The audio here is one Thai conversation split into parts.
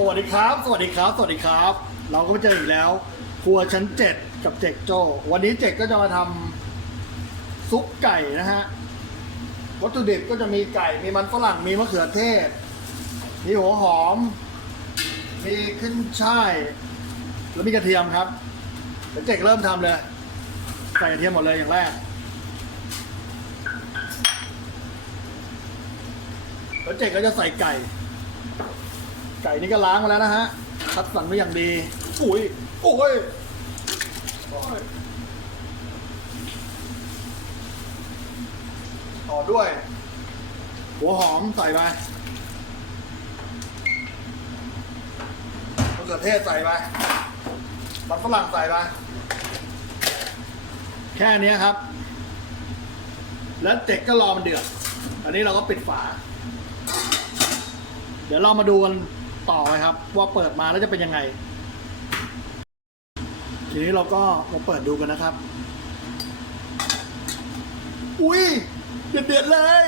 สวัสดีครับ สวัสดีครับ สวัสดีครับ เราก็มาเจออีกแล้ว ครัวชั้นเจ็ดกับเจกโจ วันนี้เจกก็จะมาทำซุปไก่นะฮะ วัตถุดิบก็จะมีไก่ มีมันฝรั่ง มีมะเขือเทศ มีหัวหอม มีขึ้นช่าย แล้วมีกระเทียมครับเดี๋ยวเจกเริ่มทำเลย ใส่กระเทียมหมดเลยอย่างแรกแล้วเจกก็จะใส่ไก่ ไก่นี่ก็ล้างมาแล้วนะฮะคัดสรรไว้อย่างดีอุ้ยโอ้ยโอ้ยต่อด้วย หัวหอมใส่ไปมะเขือเทศใส่ไปมันฝรั่งใส่ไปแค่นี้ครับ แล้วเจ็กก็รอมันเดือด อันนี้เราก็ปิดฝา เดี๋ยวเรามาดูกัน ต่อเลยครับ ว่าเปิดมาแล้วจะเป็นยังไง ทีนี้เราก็มาเปิดดูกันนะครับ อุ้ยเดือดเดือดๆเลย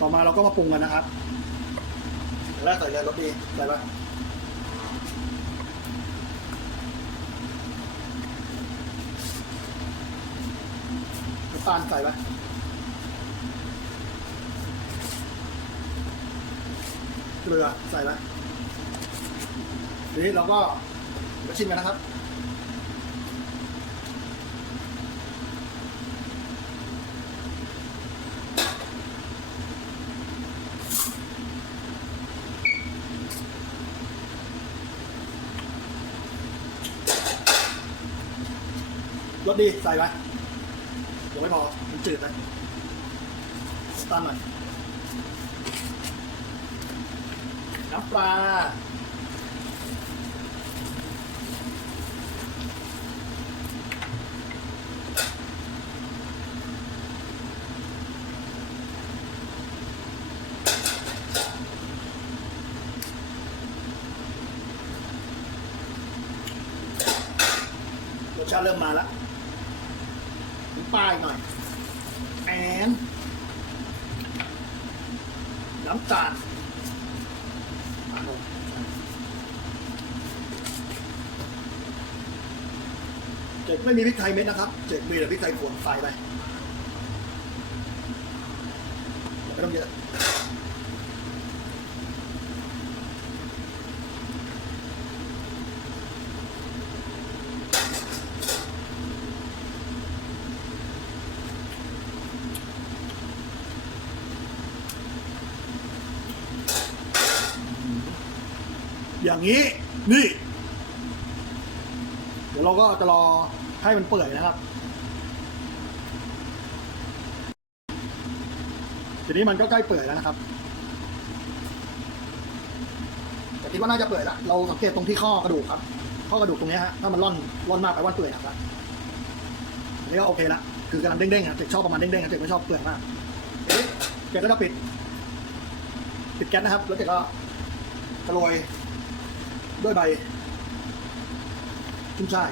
ต่อมาเราก็มาปรุงกันนะครับแรกใส่เลยรสดีใส่ไปำตาลใส่ไหมเกลือใส่ไหมทีนี้เราก็มาชิมกันนะครับรสดีใส่ไหม ไม่พอมันจืดนะน้ำตาลหน่อยน้ำปลารสชาติเริ่มมาแล้ว น้ำปลายหน่อย แอนน้ำตาลเจ็ดไม่มีพริกไทยเม็ดนะครับ เจ็ดมีแต่พริกไทยขวนใส่ไปไม่ต้องเยอะ อย่างนี้ นี่ เดี๋ยวเราก็จะรอให้มันเปื่อยนะครับ ทีนี้มันก็ใกล้เปื่อยแล้วนะครับแต่คิดว่าน่าจะเปื่อยละเราสังเกตตรงที่ข้อกระดูกครับ ข้อกระดูกตรงนี้ฮะ ถ้ามันร่อนร่อนมากไปว่าเปื่อยนะครับอันนี้ก็โอเคละ คือกำลังเด้งๆอะเจ็กชอบประมาณเด้งๆอะเจ็กไม่ชอบเปื่อยมากเอ๊ะเจ็กก็จะปิด ปิดแก๊สนะครับ แล้วเจ็กก็กระโรย ด้วยใบขึ้นช่าย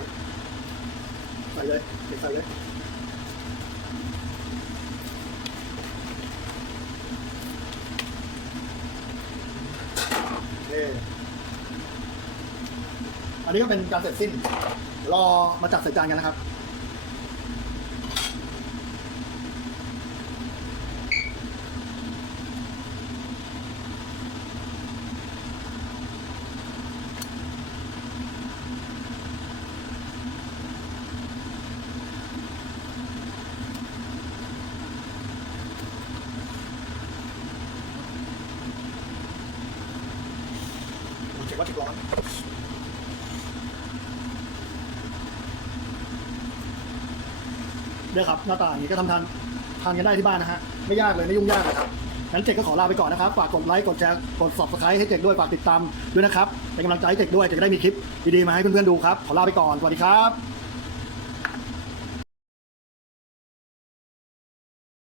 ใส่เลยเด็กใส่เลยอันนี้ก็เป็นการเสร็จสิ้น รอมาจัดใส่จานกันนะครับ วัดร้อนเนี่ยครับหน้าตาอย่างนี้ก็ทำทานทานกันได้ที่บ้านนะฮะไม่ยากเลยไม่ยุ่งยากเลยครับงั้นเจกก็ขอลาไปก่อนนะครับฝากกดไลค์กดแชร์กด subscribe ให้เจกด้วยฝากติดตามด้วยนะครับเป็นกำลังใจให้เจกด้วยเจกจะได้มีคลิปดีๆมาให้เพื่อนๆดูครับขอลาไปก่อนสวัสดีครับ